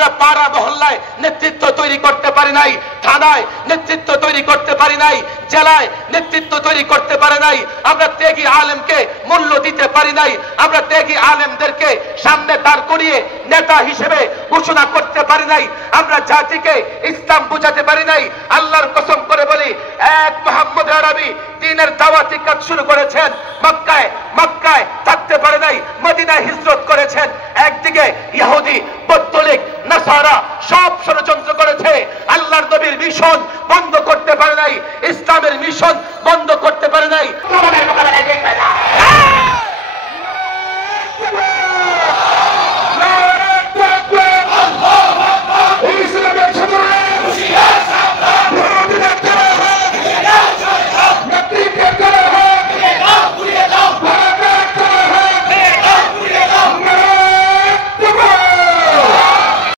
আমরা পাড়া মহল্লায় নেতৃত্ব তৈরি করতে পারি নাই, থানায় নেতৃত্ব তৈরি করতে পারি নাই, জেলায় নেতৃত্ব তৈরি করতে পারি নাই, আমরা ত্যাগী আলেমকে মূল্য দিতে পারি নাই, আমরা ত্যাগী আলেমদেরকে সামনে দাঁড় করিয়ে নেতা হিসেবে ঘোষণা করতে পারি নাই, আমরা জাতিকে ইসলাম বুঝাতে পারি নাই। আল্লাহর কসম করে বলি, এক মুহাম্মদ আরবি দ্বীনের দাওয়াতি কাজ শুরু করেছেন, মক্কায় থাকতে পারে নাই, মদিনায় হিজরত করেছেন। একদিকে ইহুদি, পৌত্তলিক, নাসারা সব ষড়যন্ত্র করেছে, আল্লাহর নবীর মিশন বন্ধ করতে পারে নাই, ইসলামের মিশন